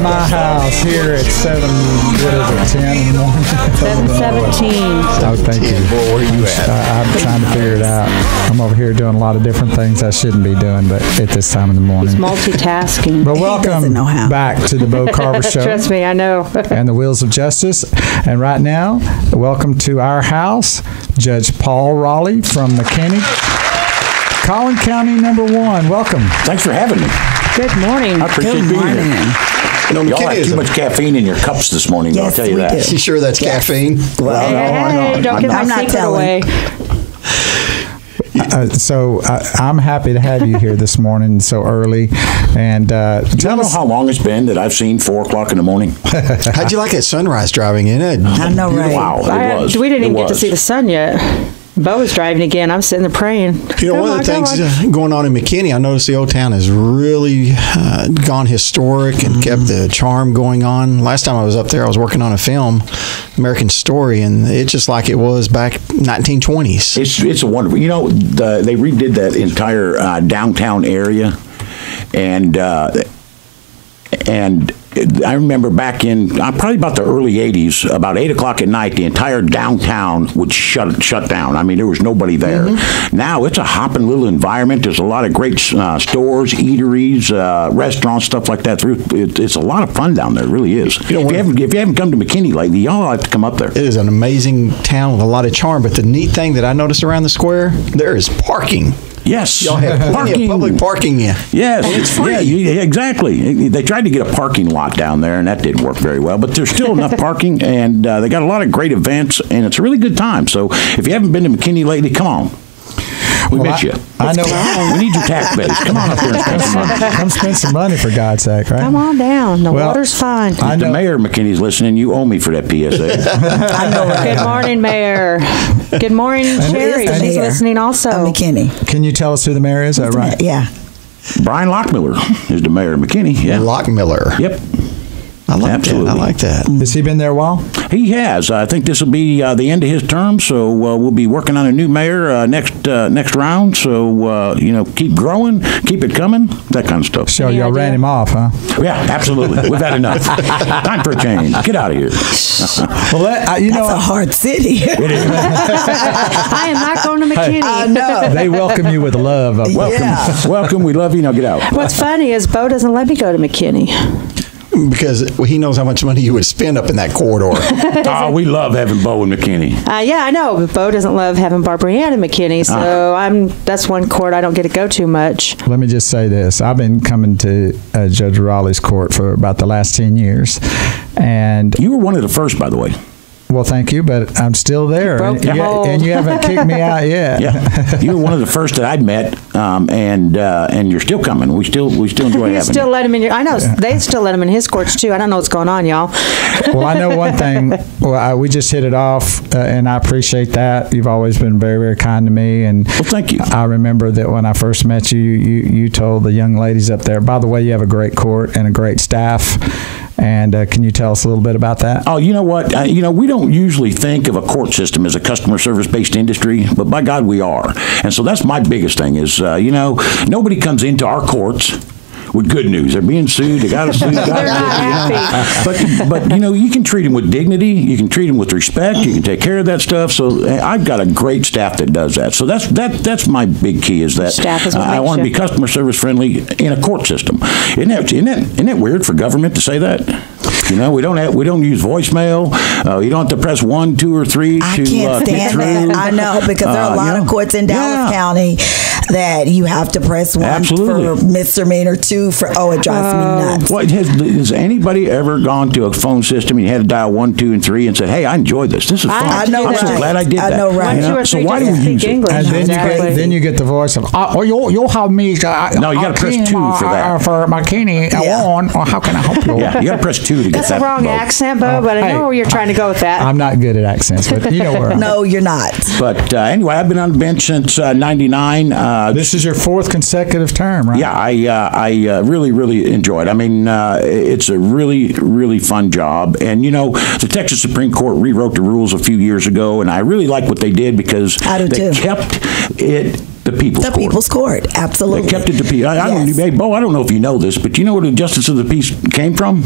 to my house here at 10 in the morning. 7:17. Oh, thank you. Boy, where you at? I'm trying to figure it out. I'm over here doing a lot of different things I shouldn't be doing, but at this time in the morning. He's multitasking. But welcome back to the Bo Carver Show. Trust me, I know. And the Wheels of Justice. And right now, welcome to our house, Judge Paul Raleeh from McKinney, Collin County #1. Welcome. Thanks for having me. Good morning. I appreciate being here. You know, y'all had too much caffeine in your cups this morning, yes, I'll tell you that. Did. You sure that's caffeine? Well, hey, don't give my secret away. So I'm happy to have you here this morning so early. And tell us how long it's been that I've seen 4 o'clock in the morning. How'd you like that sunrise driving in it? I know, right? Wow, it was. We didn't even get to see the sun yet. Bo was driving again. I'm sitting there praying. You know, one of the things going on in McKinney, I noticed the old town has really gone historic and kept the charm going on. Last time I was up there, I was working on a film, American Story, and it's just like it was back 1920s. It's a wonderful. You know, they redid that entire downtown area, and I remember back in probably about the early 80s, about 8 o'clock at night, the entire downtown would shut down. I mean, there was nobody there. Now it's a hopping little environment. There's a lot of great stores, eateries, restaurants, stuff like that. It's a lot of fun down there. It really is. You know, if you haven't come to McKinney lately, y'all have to come up there. It is an amazing town with a lot of charm. But the neat thing that I noticed around the square, there is parking. Yes. Y'all have plenty of public parking. Yes. And it's free. Yeah, exactly. They tried to get a parking lot down there, and that didn't work very well. But there's still enough parking, and they got a lot of great events, and it's a really good time. So if you haven't been to McKinney lately, come on. We miss you. I know. We need your tax base. Come on up here and spend some money. Come spend some money, for God's sake, right? Come on down. The water's fine. If the mayor of McKinney's listening, you owe me for that PSA. I know. Right? Good morning, Mayor. Good morning, Sherry. She's listening also. McKinney. Can you tell us who the mayor is? Is that right? Yeah. Brian Lockmiller is the mayor of McKinney. Yeah. Lockmiller. Yep. I like that. I like that. Has he been there a while? He has. I think this will be the end of his term, so we'll be working on a new mayor next round. So keep growing, keep it coming, that kind of stuff. So y'all ran him off, huh? Yeah, absolutely. We've had enough. Time for a change. Get out of here. Well, that's a hard city. It is. I am not going to McKinney. I know. They welcome you with love. Welcome. Yeah. Welcome. We love you. Now get out. What's funny is Bo doesn't let me go to McKinney. Because he knows how much money you would spend up in that corridor. We love having Bo and McKinney. Yeah, I know, but Bo doesn't love having Barbreanne and McKinney, so that's one court I don't get to go to much. Let me just say this. I've been coming to Judge Raleigh's court for about the last 10 years. And you were one of the first, by the way. Well, thank you, but I'm still there, and you haven't kicked me out yet. Yeah, you were one of the first that I'd met, and you're still coming. We still enjoy having still you. Let him in. I know they still let him in his courts too. I don't know what's going on, y'all. Well, I know one thing. We just hit it off, and I appreciate that. You've always been very, very kind to me, and thank you. I remember that when I first met you, you told the young ladies up there, by the way, you have a great court and a great staff. And can you tell us a little bit about that? Oh, you know what? We don't usually think of a court system as a customer service-based industry, but by God, we are. And so that's my biggest thing is, nobody comes into our courts with good news. They're being sued. They got to sue. They're not happy. But you can treat them with dignity. You can treat them with respect. You can take care of that stuff. So I've got a great staff that does that. So that's my big key is that staff is I want to be customer service friendly in a court system. Isn't that weird for government to say that? We don't use voicemail. You don't have to press 1, 2, or 3 I to can't stand that. I know, because there are a lot of courts in Dallas County that you have to press 1 for misdemeanor, 2 for it drives me nuts. What has anybody ever gone to a phone system and you had to dial 1, 2, and 3 and said, "Hey, I enjoyed this. This is fun. I know, I'm so glad I did that." I know, right? So why do we use it? And then you get the voice of, you'll have me. No, you got to press 2 for that. For McKinney, how can I help you? Yeah, you got to press 2 to get that. That's the wrong accent, Bo, but I know where you're trying to go with that. I'm not good at accents, but you know where I'm No, you're not. But anyway, I've been on the bench since 99. This is your 4th consecutive term, right? Yeah, I really, really enjoy it. I mean, it's a really, really fun job. And, the Texas Supreme Court rewrote the rules a few years ago, and I really like what they did because they kept it The People's Court. The People's Court, absolutely. They kept it to peace. I don't know if you know this, but you know where the Justice of the Peace came from?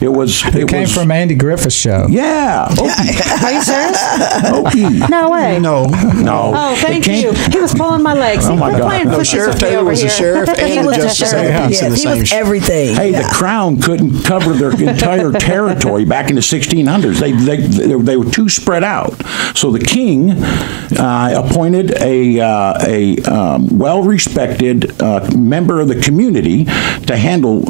It came from Andy Griffith's show. Yeah. Are you serious? Okie. No way. No. Oh, thank you. He was pulling my legs. Oh, my God. No, Sheriff Taylor was a sheriff and a justice of the peace in the He same was everything. Hey, the Crown couldn't cover their entire territory back in the 1600s. They were too spread out. So the king appointed a well-respected member of the community to handle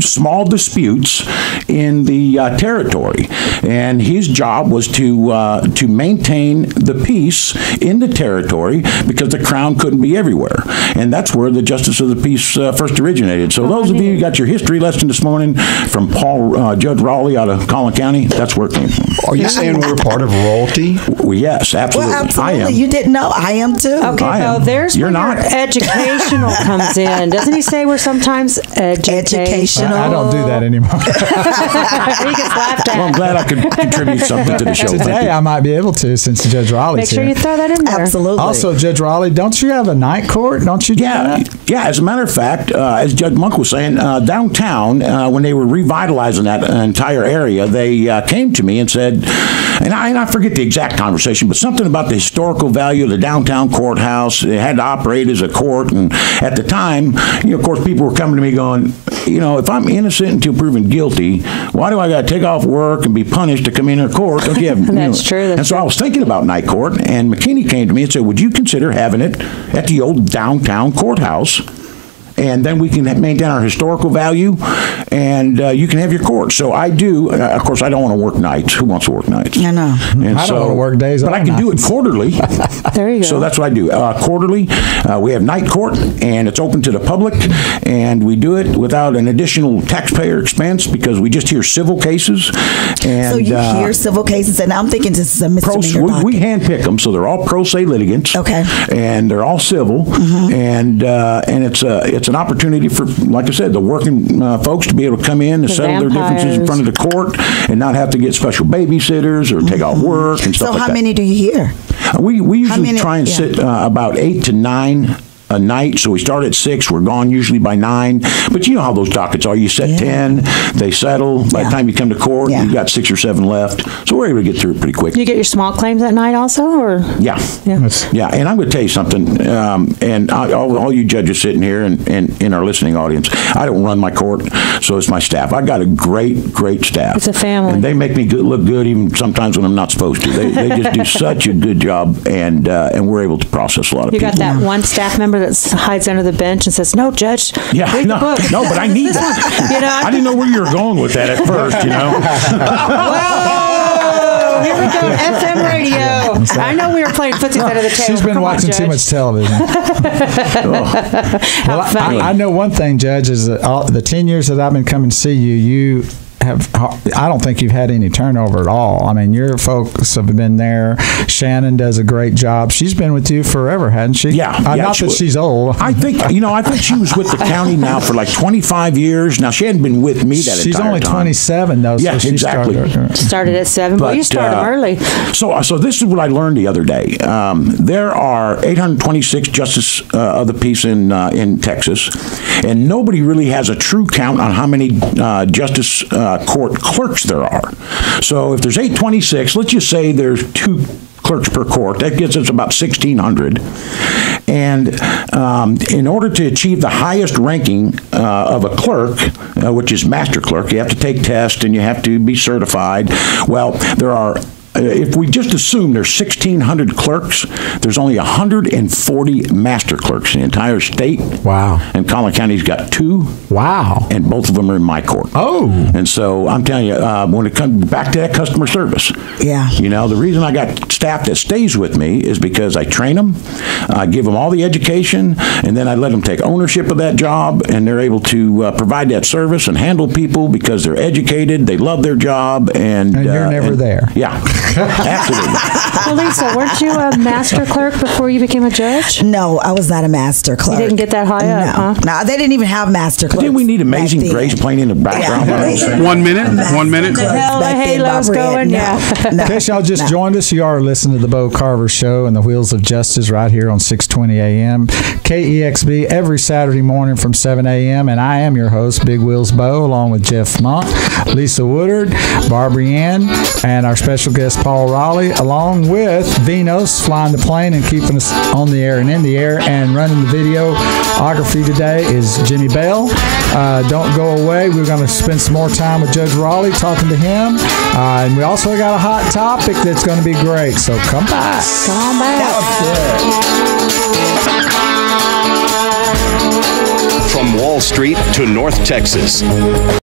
small disputes in the territory, and his job was to maintain the peace in the territory because the Crown couldn't be everywhere, and that's where the Justice of the Peace first originated. So those of you who got your history lesson this morning from Judge Raleeh out of Collin County, that's where it came from. Are you saying we're part of royalty? Well, yes, absolutely. Well, absolutely. I am. You didn't know. I am too. Okay, I so am. there's You're where not. your educational comes in. Doesn't he say we're sometimes educational? I don't do that anymore. He gets laughed at. Well, I'm glad I could contribute something to the show. Thank Today you. I might be able to, since Judge Raleigh's Make sure here. you throw that in there. Absolutely. Also, Judge Raleeh, don't you have a night court? Don't you do that? Yeah. As a matter of fact, as Judge Monk was saying, downtown, when they were revitalizing that entire area, they came to me and said, and I forget the exact conversation, but something about the historical value of the downtown courthouse. It had to operate as a court, and at the time, of course, people were coming to me going, if I'm innocent until proven guilty, why do I got to take off work and be punished to come in court? Don't you have? That's true. And so I was thinking about night court, and McKinney came to me and said, would you consider having it at the old downtown courthouse? And then we can maintain our historical value, and you can have your court. So I do. Of course, I don't want to work nights. Who wants to work nights? I know. And I don't want to work days, but I can do it quarterly. There you go. So that's what I do. Quarterly, we have night court, and it's open to the public, and we do it without an additional taxpayer expense because we just hear civil cases. And So you hear civil cases, and I'm thinking this is a misdemeanor. we handpick them, so they're all pro se litigants. Okay. And they're all civil, and it's an opportunity for, like I said, the working folks to be able to come in and settle their differences in front of the court and not have to get special babysitters or take off work and stuff like that. So how many do you hear? We usually try and sit about 8 to 9 a night. So we start at 6. We're gone usually by 9. But you know how those dockets are. You set 10, they settle. By the time you come to court, you've got 6 or 7 left. So we're able to get through it pretty quick. You get your small claims at night also, or? Yeah. And I'm going to tell you something. And all you judges sitting here and in our listening audience, I don't run my court, so it's my staff. I got a great staff. It's a family. And they make me look good even sometimes when I'm not supposed to. They just do such a good job, and we're able to process a lot of people. You got that one staff member that hides under the bench and says, "No, Judge, read the book." No, but I need that. I didn't know where you were going with that at first, Whoa! Here we go, FM radio. I know we were playing footsie side of the table. She's been watching too much television. Well, I know one thing, Judge, is that the 10 years that I've been coming to see you I don't think you've had any turnover at all. I mean, your folks have been there. Shannon does a great job. She's been with you forever, hasn't she? Yeah. Not that she's old. I think she was with the county now for like 25 years. Now, she hadn't been with me that entire time. She's only 27, though. Yeah, so she exactly. Started at 7, but you started early. So this is what I learned the other day. There are 826 justice of the peace in Texas, and nobody really has a true count on how many justice court clerks there are. So if there's 826, let's just say there's 2 clerks per court. That gets us about 1,600. And in order to achieve the highest ranking of a clerk, which is master clerk, you have to take tests and you have to be certified. Well, there are if we just assume there's 1,600 clerks, there's only 140 master clerks in the entire state. Wow. And Collin County's got 2. Wow. And both of them are in my court. Oh. And so I'm telling you, when it comes back to that customer service, the reason I got staff that stays with me is because I train them, I give them all the education, and then I let them take ownership of that job, and they're able to provide that service and handle people because they're educated, they love their job, and you're never there. Yeah. Absolutely. Well, Lisa, weren't you a master clerk before you became a judge? No, I was not a master clerk. You didn't get that high up, huh? No, they didn't even have master clerks. Didn't we need Amazing Grace playing in the background? Yeah. 1 minute. 1 minute. The hell, the halo's going, In case y'all just joined us, you are listening to the Bo Carver Show and the Wheels of Justice right here on 620 AM, KEXB, every Saturday morning from 7 a.m. And I am your host, Big Wheels Bo, along with Jeff Monk, Lisa Woodard, Barbreanne, and our special guest, Paul Raleeh, along with Vinos, flying the plane and keeping us on the air and in the air, and running the videography today is Jimmy Bell. Don't go away. We're going to spend some more time with Judge Raleeh talking to him. And we also got a hot topic that's going to be great. So come back. Come back. From Wall Street to North Texas.